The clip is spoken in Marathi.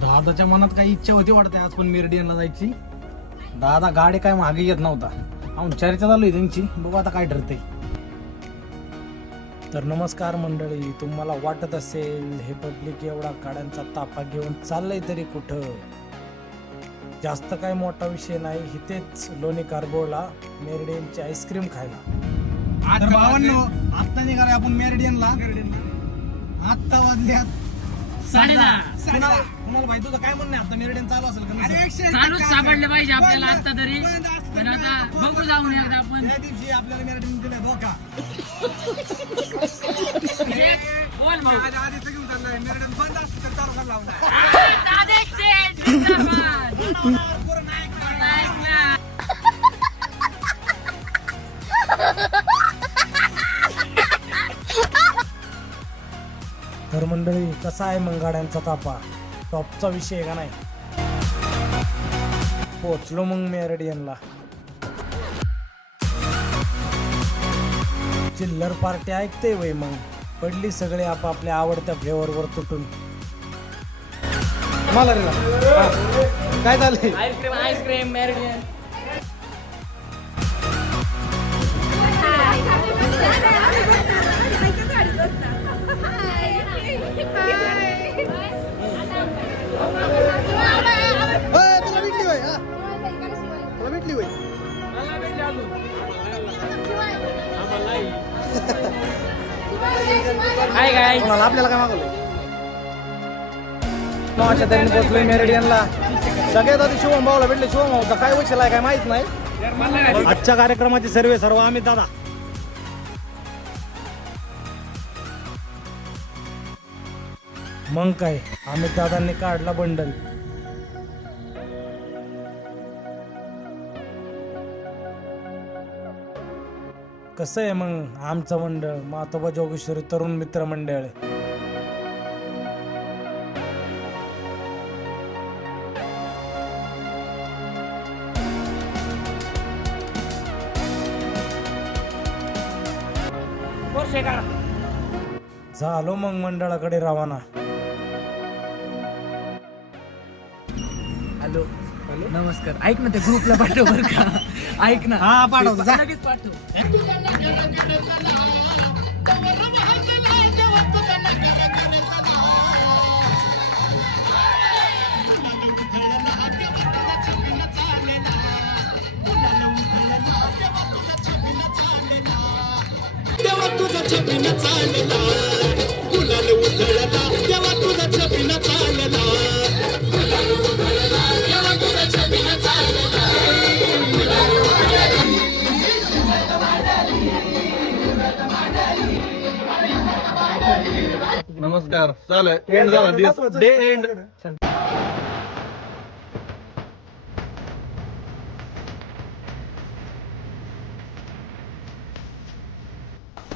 दादाच्या मनात काही इच्छा होती वाटते आज पण मेरडियनला जायची. दादा गाडी काय मागे येत नव्हता. आपण चर्चा चालू आहे त्यांची. बघू आता काय ठरतंय. तर नमस्कार मंडळी तुम्हाला वाटत असेल हे पब्लिक एवढा गाड्यांचा ताफा घेऊन चाललंय तरी कुठं? जास्त काय मोठा विषय नाही इथेच लोणी कार्बोला मेरडियनची आईस्क्रीम खायला. आत्ता निघालोय आपण मेरडियनला. आत्ता वाजल्यात. साडेदहा. कुणाला? कुणाला भाई तुझं काय म्हणणं आहे? आता मेरडियन चालू असेल का नसेल? चालूच सापडले पाहिजे आपल्याला आता तरी. पण आता बघू जाऊन एकदा आपण. त्या दिवशी आपल्याला मेरडियन दिला धोका बोल भाऊ. दादा exchange, जिंदाबाद. नाईक ना. तर मंडळी कसा आहे मग गाड्यांचा तापा टॉपचा विषय आहे का नाही? पोचलो मग मेरडियनला चिल्लर पार्टी ऐकते वय मग. पडली सगळे आपापल्या आवडत्या फ्लेवरवर तुटून. मला काय झालं आईस्क्रीम आईस्क्रीम मेरडियन हाय काय कोणाला आपल्याला काय पोहोचलोय मेरेडियनला. सगळ्यात आधी शिवम भाऊला भेटले. शिवम भाऊचा काय वशील आहे काय माहीत नाही. आजच्या कार्यक्रमाचे सर्वे सर्व आम्ही दादा. मग काय? अमित दादांनी काढला बंडल. कसं आहे मग आमचं मंडळ? मातोबा जोगेश्वरी तरुण मित्र मंडळ झालो मग मंडळाकडे रवाना. हॅलो. नमस्कार. ऐक ना ते ग्रुपला पाठव बर का. ऐक ना. हा पाठवतो जा. लगेच पाठव. देवा तुझा छबिन चालला गुलाल उधळला. नमस्कार. चालू एंड झाला. Day end